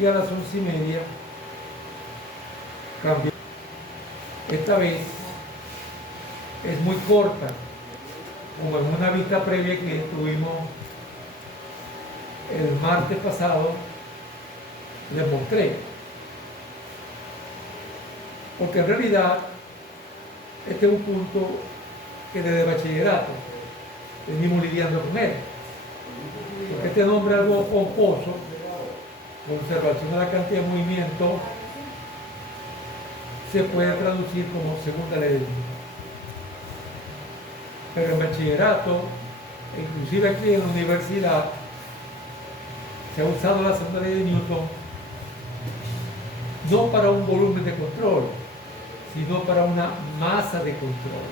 y a las 11:30 cambió. Esta vez es muy corta, como en una vista previa que tuvimos el martes pasado, les mostré. Porque en realidad este es un punto que desde bachillerato venimos lidiando con él. Porque este nombre es algo pomposo, conservación de la cantidad de movimiento, se puede traducir como segunda ley de Newton. Pero en bachillerato, inclusive aquí en la universidad, se ha usado la segunda ley de Newton no para un volumen de control, sino para una masa de control.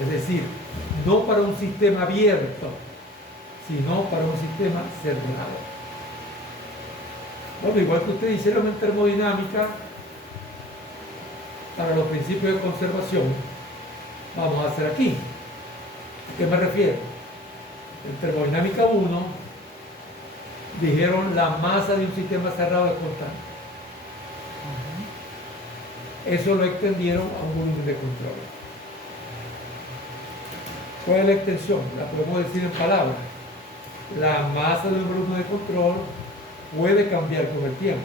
Es decir, no para un sistema abierto, sino para un sistema cerrado. Bueno, igual que ustedes hicieron en termodinámica, para los principios de conservación, vamos a hacer aquí. ¿A qué me refiero? En termodinámica 1 dijeron la masa de un sistema cerrado es constante. Eso lo extendieron a un volumen de control. ¿Cuál es la extensión? La podemos decir en palabras. La masa de un volumen de control puede cambiar con el tiempo,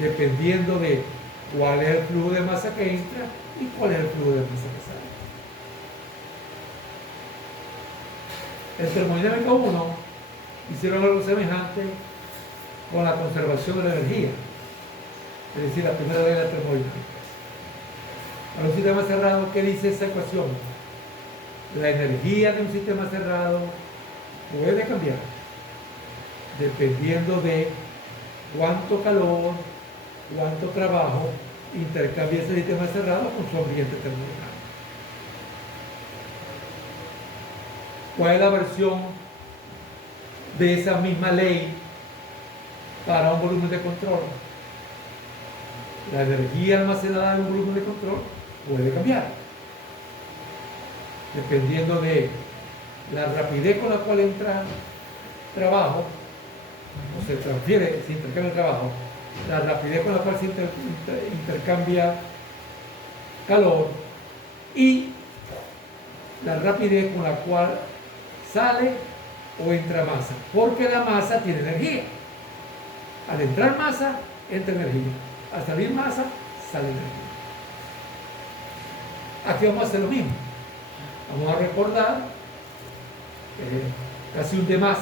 dependiendo de cuál es el flujo de masa que entra y cuál es el flujo de masa que sale. En termodinámica 1 hicieron algo semejante con la conservación de la energía, es decir, la primera ley de la termodinámica. Para un sistema cerrado, ¿qué dice esa ecuación? La energía de un sistema cerrado puede cambiar dependiendo de cuánto calor, cuánto trabajo intercambia ese sistema cerrado con su ambiente termodinámico. ¿Cuál es la versión de esa misma ley para un volumen de control? La energía almacenada en un volumen de control puede cambiar dependiendo de la rapidez con la cual entra trabajo, o se transfiere, se intercambia el trabajo, la rapidez con la cual se intercambia calor y la rapidez con la cual sale o entra masa, porque la masa tiene energía. Al entrar masa, entra energía. Al salir masa, sale energía. Aquí vamos a hacer lo mismo. Vamos a recordar casi un de más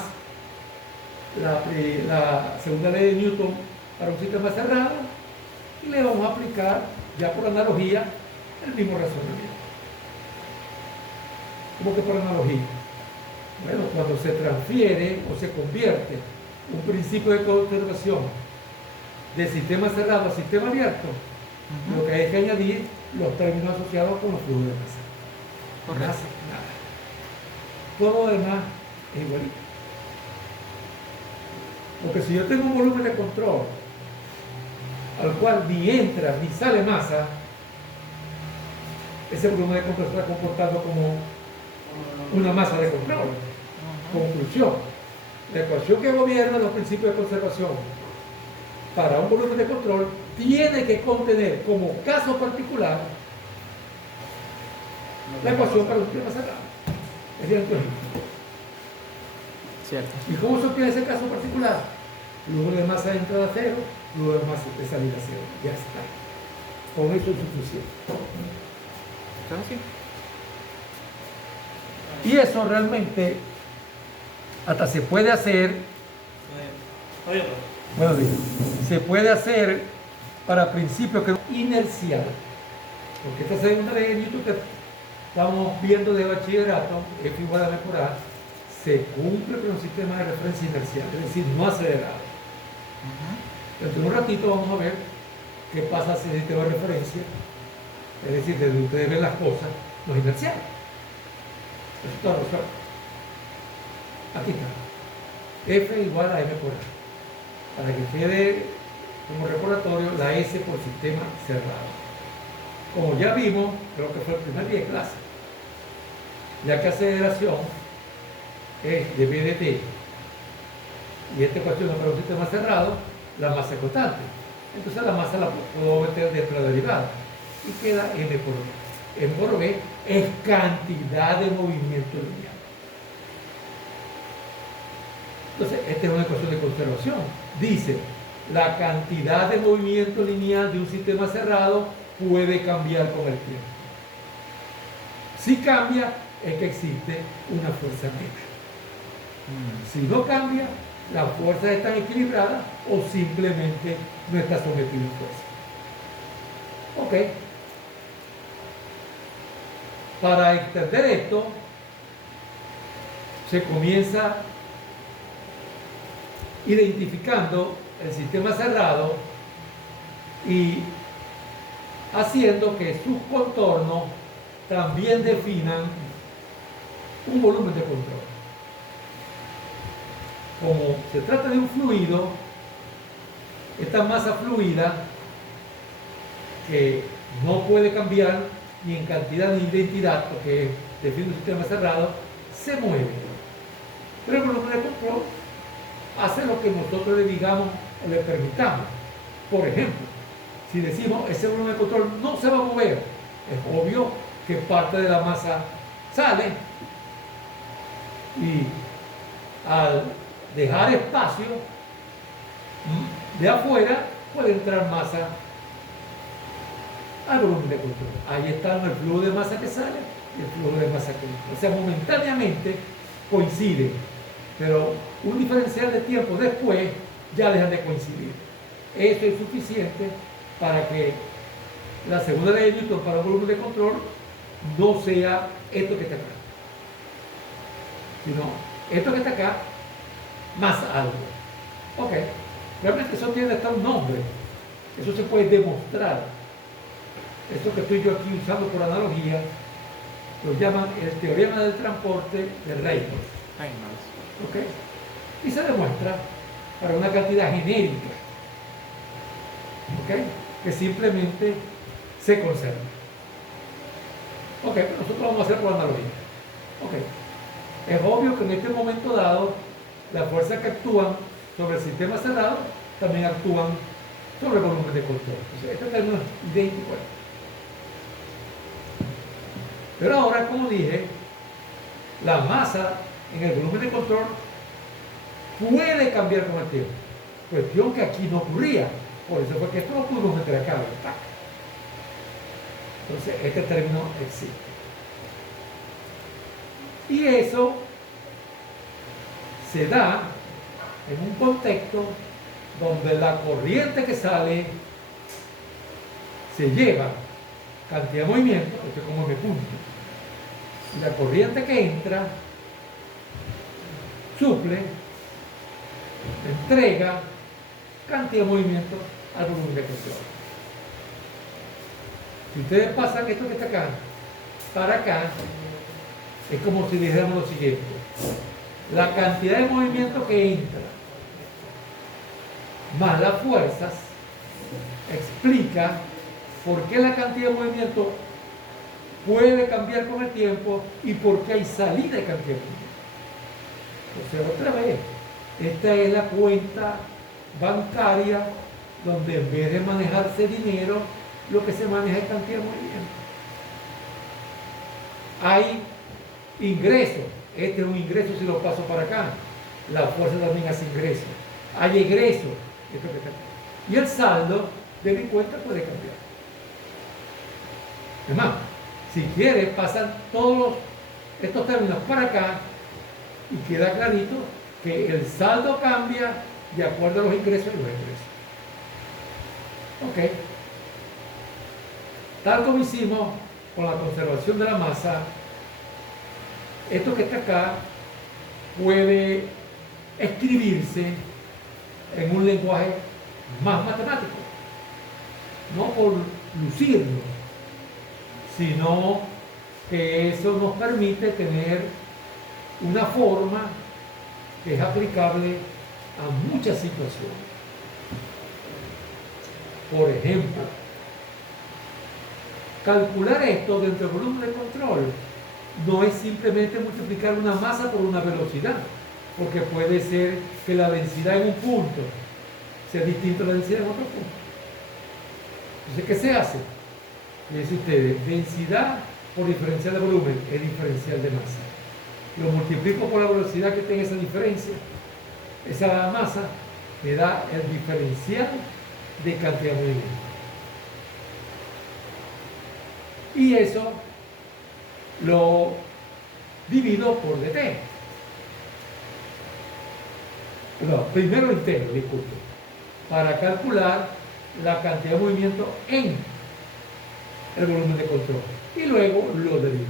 la segunda ley de Newton para un sistema cerrado y le vamos a aplicar ya por analogía el mismo razonamiento. ¿Cómo que por analogía? Bueno, cuando se transfiere o se convierte un principio de conservación de sistema cerrado a sistema abierto, lo que hay que añadir los términos asociados con los flujos de masa. Correcto. Nada. Todo lo demás es igualito. Porque si yo tengo un volumen de control al cual ni entra ni sale masa, ese volumen de control se está comportando como una masa de control. Conclusión: la ecuación que gobierna los principios de conservación para un volumen de control tiene que contener como caso particular la ecuación para un sistema cerrado. Es decir, Cierto. ¿y cómo se obtiene ese caso particular? Flujo de masa de entrada a cero, flujo de masa de salida a cero. Ya está. Con eso es suficiente. ¿Estás así? Y eso realmente hasta se puede hacer, bueno, se puede hacer para principios que inercial. Porque esta segunda ley de Newton que estamos viendo de bachillerato, F igual a M por A, se cumple con un sistema de referencia inercial, es decir, no acelerado. Dentro de un ratito vamos a ver qué pasa si el sistema de referencia, es decir, desde donde ustedes ven las cosas, no es inercial. Eso está resuelto. Aquí está. F igual a M por A. Para que quede como recordatorio la S por sistema cerrado. Como ya vimos, creo que fue el primer día de clase, ya que aceleración es de v de t y esta ecuación es para un sistema cerrado, la masa es constante. Entonces la masa la puedo meter dentro de la derivada y queda m por v. M por v es cantidad de movimiento lineal. Entonces, esta es una ecuación de conservación. Dice, la cantidad de movimiento lineal de un sistema cerrado puede cambiar con el tiempo. Si cambia, es que existe una fuerza media. Si no cambia, las fuerzas están equilibradas o simplemente no está sometido a fuerza. Ok. Para entender esto, se comienza identificando el sistema cerrado y haciendo que sus contornos también definan un volumen de control. Como se trata de un fluido, esta masa fluida que no puede cambiar ni en cantidad ni en identidad, porque define un sistema cerrado, se mueve. Pero el volumen de control hace lo que nosotros le digamos o le permitamos. Por ejemplo, si decimos ese volumen de control no se va a mover, es obvio que parte de la masa sale y al dejar espacio de afuera puede entrar masa al volumen de control. Ahí está el flujo de masa que sale y el flujo de masa que entra. O sea, momentáneamente coinciden, pero un diferencial de tiempo después ya dejan de coincidir. Esto es suficiente para que la segunda ley de Newton para un volumen de control no sea esto que está acá, sino esto que está acá más algo. Ok, realmente eso tiene hasta un nombre, eso se puede demostrar. Esto que estoy yo aquí usando por analogía lo llaman el teorema del transporte de Reynolds. ¿Ok? Y se demuestra para una cantidad genérica, ¿ok?, que simplemente se conserva. Ok, pero nosotros vamos a hacer por analogía. Ok, es obvio que en este momento dado las fuerzas que actúan sobre el sistema cerrado también actúan sobre el volumen de control. Entonces, este término es idéntico. Pero ahora, como dije, la masa en el volumen de control puede cambiar con el tiempo. Cuestión que aquí no ocurría. Por eso fue que esto lo pudimos meter acá, ¿verdad? Entonces, este término existe. Y eso se da en un contexto donde la corriente que sale se lleva cantidad de movimiento, esto es como mi punto, y la corriente que entra suple, entrega cantidad de movimiento al volumen de control. Si ustedes pasan esto que está acá para acá, es como si dijéramos lo siguiente: la cantidad de movimiento que entra más las fuerzas explica por qué la cantidad de movimiento puede cambiar con el tiempo y por qué hay salida de cantidad de movimiento. O sea, otra vez, esta es la cuenta bancaria donde en vez de manejarse dinero, lo que se maneja es cantidad de movimiento. Hay ingresos, este es un ingreso si lo paso para acá, la fuerza también hace ingresos. Hay egresos, esto que está aquí. Y el saldo de mi cuenta puede cambiar. Es más, si quieres, pasan todos estos términos para acá y queda clarito que el saldo cambia de acuerdo a los ingresos y los egresos. Ok. Tal como hicimos con la conservación de la masa, esto que está acá puede escribirse en un lenguaje más matemático, no por lucirlo, sino que eso nos permite tener una forma que es aplicable a muchas situaciones. Por ejemplo, calcular esto dentro del volumen de control no es simplemente multiplicar una masa por una velocidad. porque puede ser que la densidad en un punto sea distinta a la densidad en otro punto. Entonces, ¿qué se hace? Fíjense ustedes, densidad por diferencial de volumen es diferencial de masa. Lo multiplico por la velocidad que tenga esa diferencia, esa masa, me da el diferencial de cantidad de movimiento. Y eso lo divido por dt. No, primero lo integro, disculpe, para calcular la cantidad de movimiento en el volumen de control. Y luego lo derivo.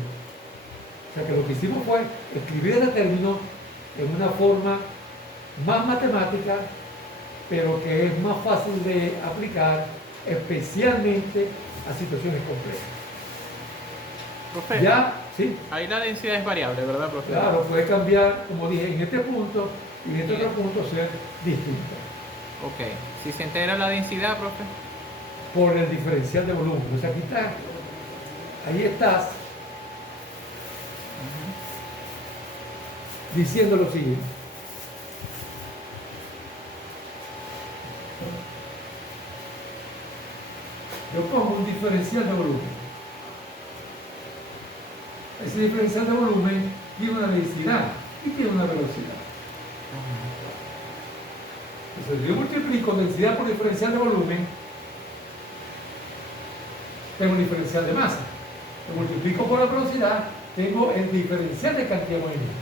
O sea que lo que hicimos fue escribir ese término en una forma más matemática, pero que es más fácil de aplicar, especialmente a situaciones complejas. Profe, Ya, sí, ahí la densidad es variable, ¿verdad, profe? claro, puede cambiar, como dije, en este punto y en este otro punto ser distinta. Ok. Si se integra la densidad, profe. Por el diferencial de volumen. O sea, aquí está, ahí estás diciendo lo siguiente. Yo pongo un diferencial de volumen. Ese diferencial de volumen tiene una densidad y tiene una velocidad. Entonces, yo multiplico densidad por diferencial de volumen, tengo un diferencial de masa. Lo multiplico por la velocidad, tengo el diferencial de cantidad de movimiento.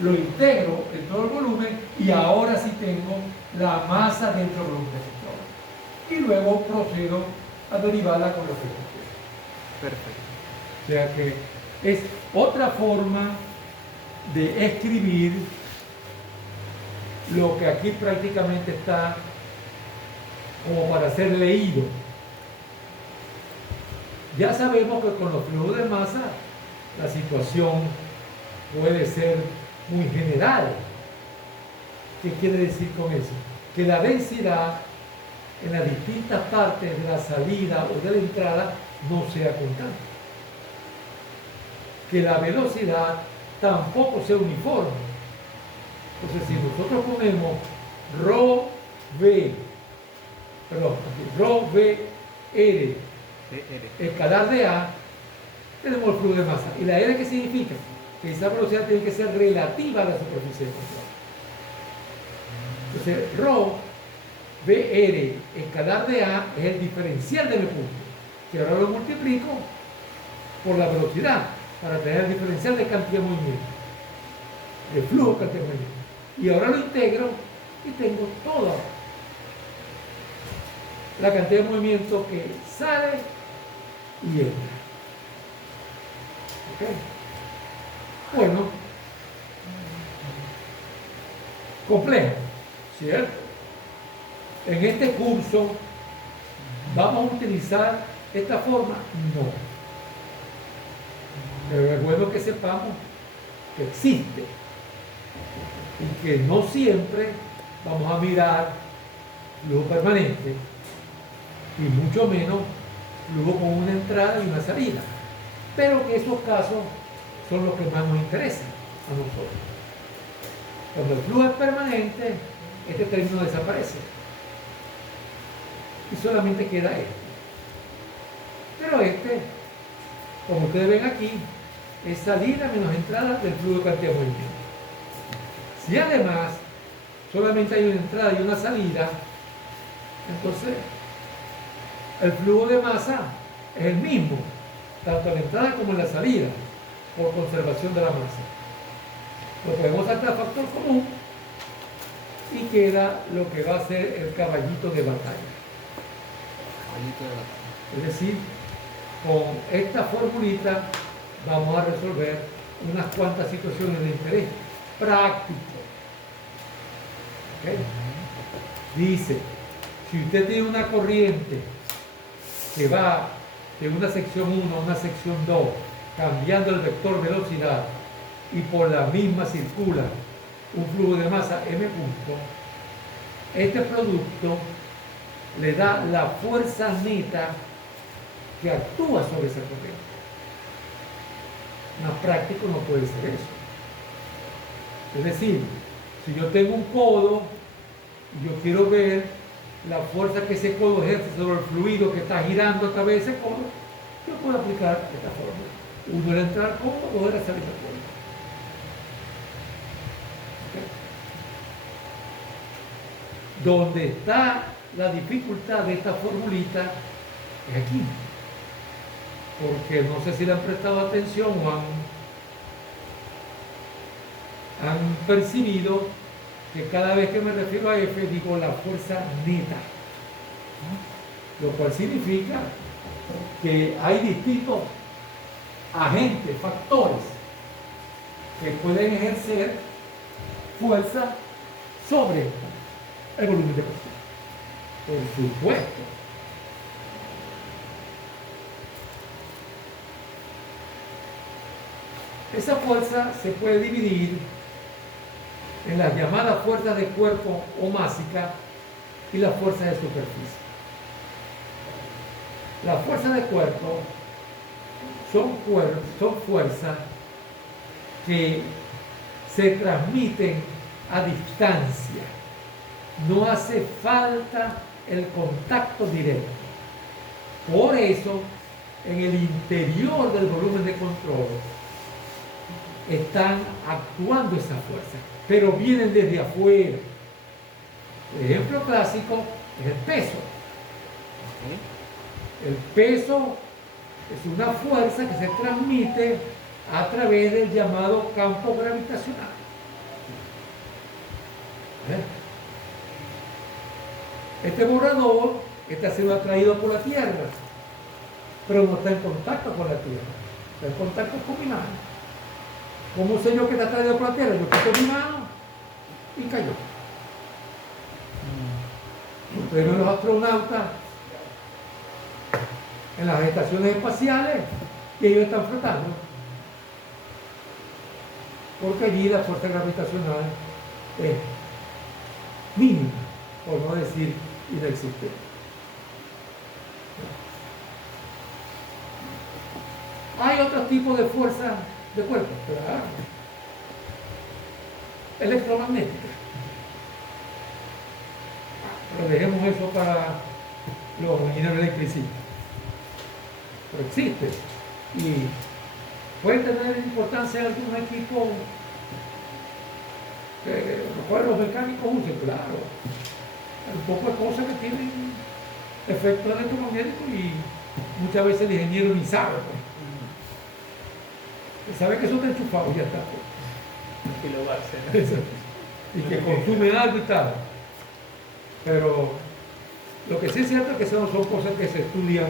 Lo integro en todo el volumen y ahora sí tengo la masa dentro del volumen de control. Y luego procedo a derivarla con los frecuencias. Perfecto. O sea que es otra forma de escribir lo que aquí prácticamente está como para ser leído. Ya sabemos que con los flujos de masa la situación puede ser muy general. ¿Qué quiere decir con eso? Que la densidad en las distintas partes de la salida o de la entrada no sea constante. Que la velocidad tampoco sea uniforme. Entonces, si nosotros ponemos rho v r escalar de A, tenemos el flujo de masa. ¿Y la R qué significa? Que esa velocidad tiene que ser relativa a la superficie de control. Entonces, rho VR escalar de A es el diferencial de mi punto, que ahora lo multiplico por la velocidad para tener el diferencial de cantidad de movimiento, de flujo cantidad de movimiento. Y ahora lo integro y tengo toda la cantidad de movimiento que sale y entra. ¿Ok? Bueno, complejo, ¿cierto? En este curso, ¿vamos a utilizar esta forma? No. Pero es bueno que sepamos que existe y que no siempre vamos a mirar flujo permanente y mucho menos flujo con una entrada y una salida. Pero que esos casos son los que más nos interesan a nosotros. Cuando el flujo es permanente, este término desaparece y solamente queda este. Pero este, como ustedes ven aquí, es salida menos entrada del flujo de cantidad de movimiento. Si además solamente hay una entrada y una salida, entonces el flujo de masa es el mismo, tanto en la entrada como en la salida, por conservación de la masa. Lo podemos sacar factor común y queda lo que va a ser el caballito de batalla. Es decir, con esta formulita vamos a resolver unas cuantas situaciones de interés práctico. ¿Okay? Dice, si usted tiene una corriente que va de una sección 1 a una sección 2, cambiando el vector velocidad, y por la misma circula un flujo de masa m punto, este producto le da la fuerza neta que actúa sobre esa corriente. Más práctico no puede ser eso. Es decir, Si yo tengo un codo y yo quiero ver la fuerza que ese codo ejerce sobre el fluido que está girando a través de ese codo, yo puedo aplicar esta fórmula. Uno era entrar al codo, dos era salir del codo. ¿Okay? Donde está la dificultad de esta formulita es aquí. Porque no sé si le han prestado atención o han percibido que cada vez que me refiero a F digo la fuerza neta, ¿no? Lo cual significa que hay distintos agentes, factores que pueden ejercer fuerza sobre el volumen de presión. Por supuesto. Esa fuerza se puede dividir en las llamadas fuerzas de cuerpo o másica y las fuerzas de superficie. Las fuerzas de cuerpo son fuerzas que se transmiten a distancia. No hace falta el contacto directo. Por eso, en el interior del volumen de control están actuando esas fuerzas, pero vienen desde afuera. El ejemplo clásico es el peso. El peso es una fuerza que se transmite a través del llamado campo gravitacional. Este borrador está siendo atraído por la Tierra, pero no está en contacto con la Tierra, está en contacto con mi mano. ¿Cómo sé yo que está atraído por la Tierra? Yo quito mi mano y cayó. Ustedes ven los astronautas en las estaciones espaciales y ellos están flotando, porque allí la fuerza gravitacional es mínima, por no decir inexistente. Hay otros tipos de fuerza de cuerpo, claro. Electromagnética. Pero dejemos eso para los ingenieros electricistas. Pero existe y puede tener importancia en algún equipo los cuales los mecánicos usan, claro. Hay un poco de cosas que tienen efectos electromagnéticos y muchas veces el ingeniero ni sabe. Pues. Sabe que eso está enchufado y ya está. Y lo va a hacer. Y que consume algo y tal. Pero lo que sí es cierto es que son cosas que se estudian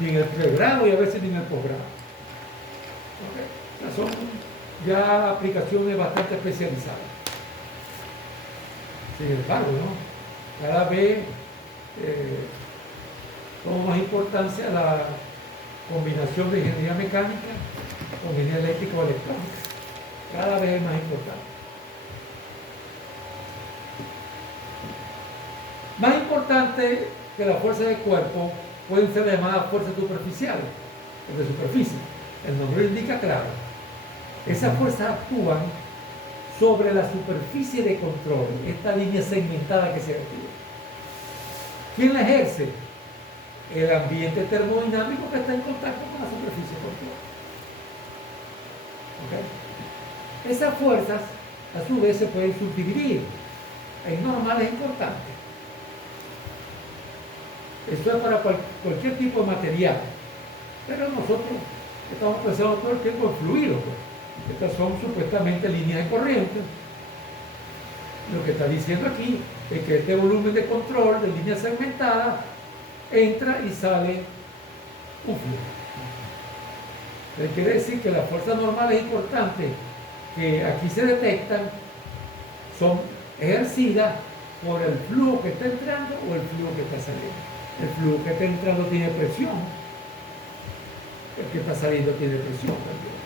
ni en el pregrado y a veces ni en el posgrado. ¿Okay? Son ya aplicaciones bastante especializadas. Sin embargo, ¿no? Cada vez toma más importancia la combinación de ingeniería mecánica con ingeniería eléctrica o electrónica. Cada vez es más importante. Más importante que la fuerza de cuerpo pueden ser las llamadas fuerzas superficiales, de superficie. El nombre lo indica claro. Esas fuerzas actúan sobre la superficie de control, esta línea segmentada que se activa. ¿Quién la ejerce? El ambiente termodinámico que está en contacto con la superficie de control. ¿Okay? Esas fuerzas, a su vez, se pueden subdividir en normales y constantes. Esto es para cualquier tipo de material. Pero nosotros estamos pensando todo el tiempo en fluidos. Pues. Estas son supuestamente líneas de corriente. Lo que está diciendo aquí es que este volumen de control de línea segmentada entra y sale un flujo. Entonces, quiere decir que las fuerzas normales y constantes que aquí se detectan son ejercidas por el flujo que está entrando o el flujo que está saliendo. El flujo que está entrando tiene presión, el que está saliendo tiene presión también.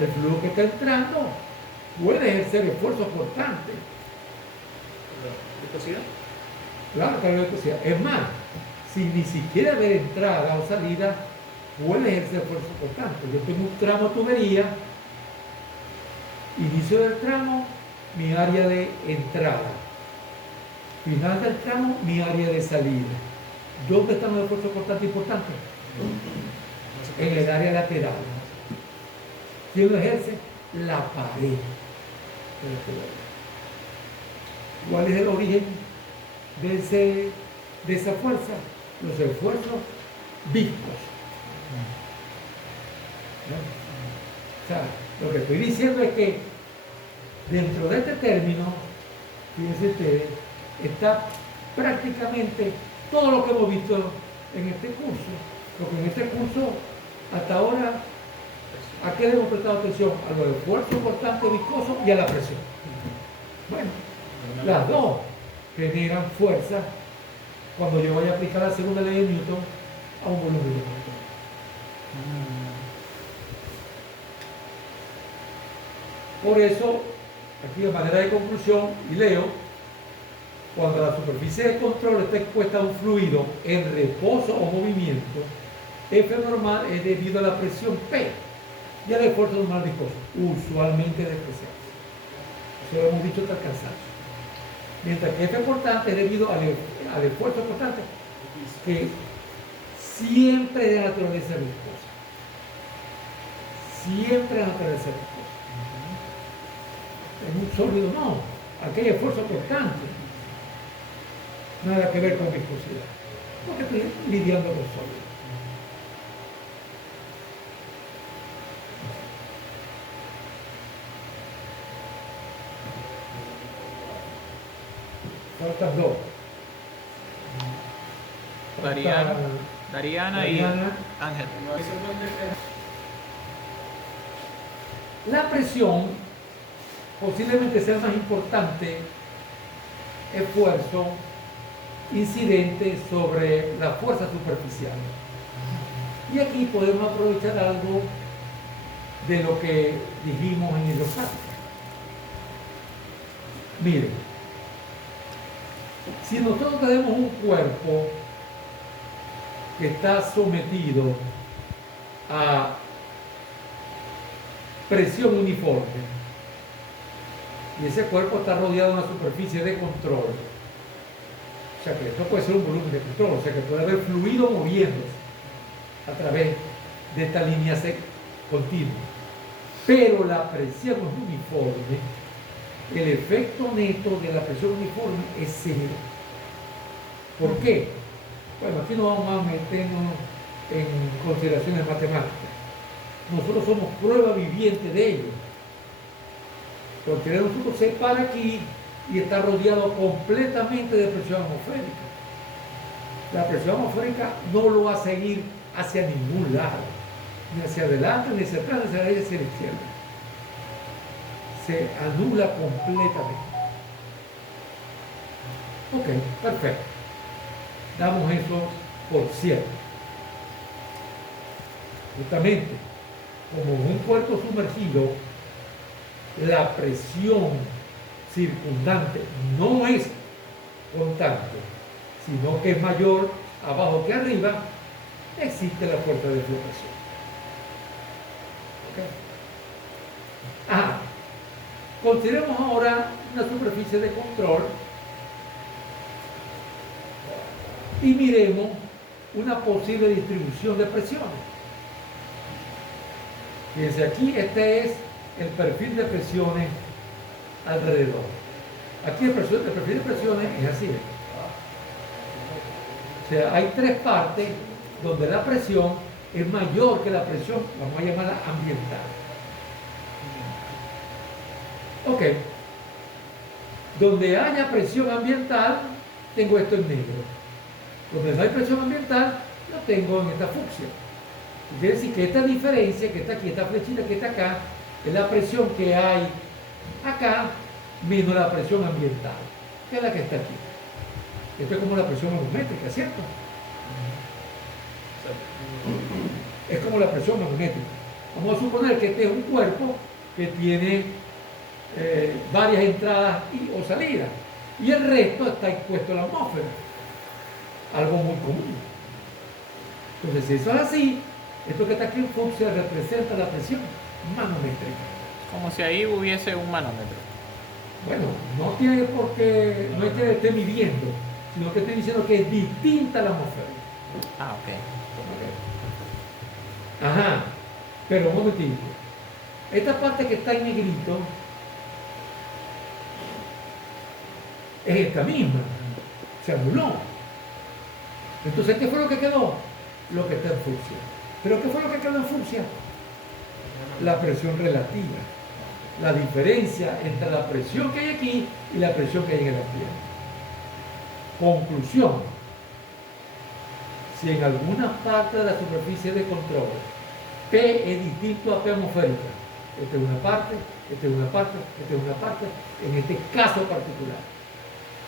El flujo que está entrando puede ejercer esfuerzos constantes. ¿Viscosidad? Claro que hay viscosidad. Es más, si ni siquiera de entrada o salida, puede ejercer esfuerzos constantes. Yo tengo un tramo de tubería Inicio del tramo, mi área de entrada. Final del tramo, mi área de salida. ¿Dónde están los esfuerzos cortantes importantes? En el área lateral. ¿Quién lo ejerce? La pared. ¿Cuál es el origen de esa fuerza? Los esfuerzos viscos. ¿No? O sea, lo que estoy diciendo es que dentro de este término, fíjense ustedes, está prácticamente todo lo que hemos visto en este curso. Porque en este curso, hasta ahora, ¿a qué le hemos prestado atención? A los esfuerzos cortantes viscosos y a la presión. Bueno, las dos generan fuerza cuando yo vaya a aplicar la segunda ley de Newton a un volumen de control. Por eso, aquí de manera de conclusión, y leo, cuando la superficie de control está expuesta a un fluido en reposo o movimiento, F normal es debido a la presión P y al esfuerzo normal viscoso, usualmente despreciable. Eso lo hemos dicho hasta el cansancio. Mientras que F cortante es debido al esfuerzo constante, que siempre es de naturaleza viscosa. Siempre de naturaleza viscosa. En un sólido no, aquí hay esfuerzo constante. Nada que ver con viscosidad. Porque estoy lidiando con sólidos. Faltan dos. Dariana y Ángel. La presión posiblemente sea el más importante esfuerzo incidente sobre la fuerza superficial. Y aquí podemos aprovechar algo de lo que dijimos en hidrostática. Miren, si nosotros tenemos un cuerpo que está sometido a presión uniforme y ese cuerpo está rodeado de una superficie de control, o sea que esto puede ser un volumen de control, o sea que puede haber fluido moviéndose a través de esta línea continua, pero la presión es uniforme, el efecto neto de la presión uniforme es cero. ¿Por qué? Bueno, aquí no vamos a meternos en consideraciones matemáticas. Nosotros somos prueba viviente de ello. Porque nosotros se para aquí y está rodeado completamente de presión atmosférica. La presión atmosférica no lo va a seguir hacia ningún lado, ni hacia adelante, ni hacia atrás, ni hacia la derecha, ni hacia la izquierda. Se anula completamente. Ok, perfecto. Damos eso por cierto. Justamente, como en un puerto sumergido, la presión circundante no es constante, sino que es mayor abajo que arriba, existe la fuerza de flotación. ¿Okay? Consideremos ahora una superficie de control y miremos una posible distribución de presiones. Fíjense aquí, este es el perfil de presiones alrededor. Aquí el perfil de presiones es así. O sea, hay tres partes donde la presión es mayor que la presión, vamos a llamarla ambiental. Ok. Donde haya presión ambiental, tengo esto en negro. Donde no hay presión ambiental, lo tengo en esta fucsia. Quiere decir que esta diferencia, que está aquí, esta flechita que está acá, es la presión que hay acá, menos la presión ambiental, que es la que está aquí. Esto es como la presión magnética, ¿cierto? Es como la presión magnética. Vamos a suponer que este es un cuerpo que tiene varias entradas o salidas, y el resto está expuesto a la atmósfera. Algo muy común. Entonces, si eso es así, esto que está aquí en fucsia representa la presión manométrica. Como si ahí hubiese un manómetro. Bueno, no tiene por qué, no es que esté midiendo, sino que estoy diciendo que es distinta a la atmósfera. Ah, ok. Ajá, pero un momentito. Esta parte que está en negrito es esta misma. Se anuló. Entonces, ¿qué fue lo que quedó? Lo que está en fucsia. ¿Pero qué fue lo que quedó en fucsia? La presión relativa. La diferencia entre la presión que hay aquí y la presión que hay en el ambiente. Conclusión. Si en alguna parte de la superficie de control P es distinto a P atmosférica, esta es una parte, esta es una parte, esta es una parte, en este caso particular.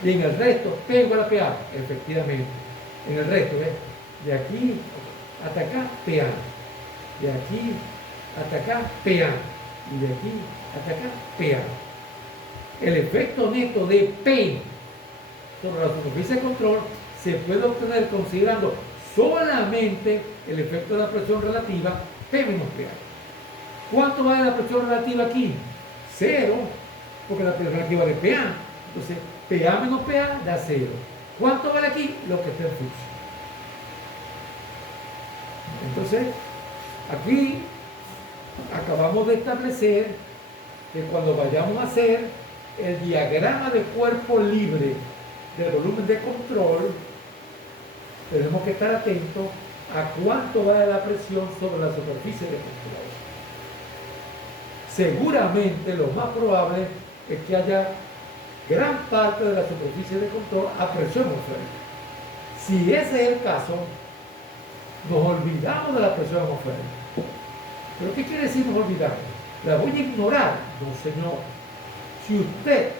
Y en el resto, P igual a PA, efectivamente. En el resto, ¿ves? De aquí hasta acá, PA. De aquí hasta acá, PA. Y de aquí hasta acá, PA. El efecto neto de P sobre la superficie de control se puede obtener considerando solamente el efecto de la presión relativa P menos PA. ¿Cuánto vale la presión relativa aquí? 0, porque la presión relativa de PA. Entonces, PA menos PA da 0. ¿Cuánto vale aquí? Lo que está en flujo. Entonces, aquí acabamos de establecer que cuando vayamos a hacer el diagrama de cuerpo libre del volumen de control, tenemos que estar atentos a cuánto vale la presión sobre la superficie de control. Seguramente lo más probable es que haya gran parte de la superficie de control a presión atmosférica. Si ese es el caso, nos olvidamos de la presión atmosférica. ¿Pero qué quiere decir nos olvidamos? ¿La voy a ignorar? No, señor. Si usted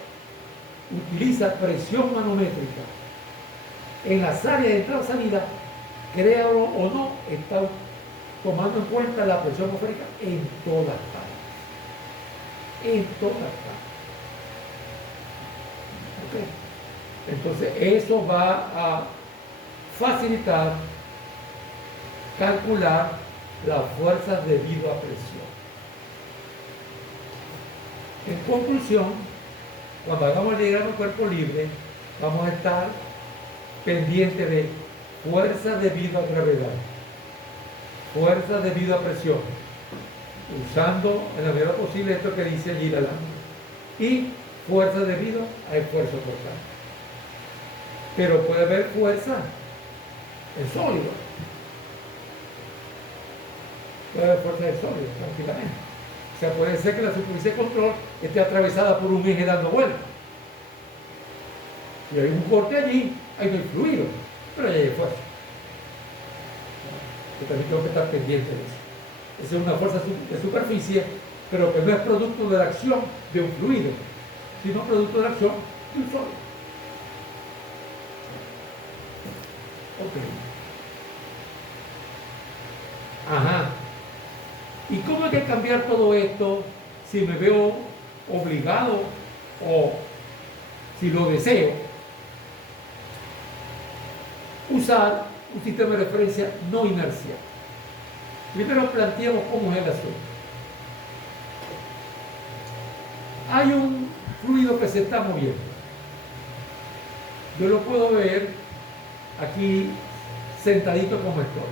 utiliza presión manométrica en las áreas de entrada y salida, créalo o no, está tomando en cuenta la presión atmosférica en todas partes. En todas partes. ¿Okay? Entonces, eso va a facilitar calcular las fuerzas debido a presión. En conclusión, cuando hagamos el diagrama de cuerpo libre, vamos a estar pendientes de fuerza debido a gravedad, fuerza debido a presión, usando en la medida posible esto que dice allí la lámina, y fuerza debido a esfuerzo total. Pero puede haber fuerza en sólido, puede haber fuerza en sólido, tranquilamente. O sea, puede ser que la superficie de control esté atravesada por un eje dando vueltas. Si hay un corte allí, ahí no hay fluido, pero ahí hay fuerza. Yo también tengo que estar pendiente de eso. Esa es una fuerza de superficie, pero que no es producto de la acción de un fluido, sino producto de la acción de un sólido. Ok. Ajá. ¿Y cómo hay que cambiar todo esto si me veo obligado o si lo deseo? Usar un sistema de referencia no inercial. Primero planteemos cómo es el asunto. Hay un fluido que se está moviendo. Yo lo puedo ver aquí sentadito como estoy.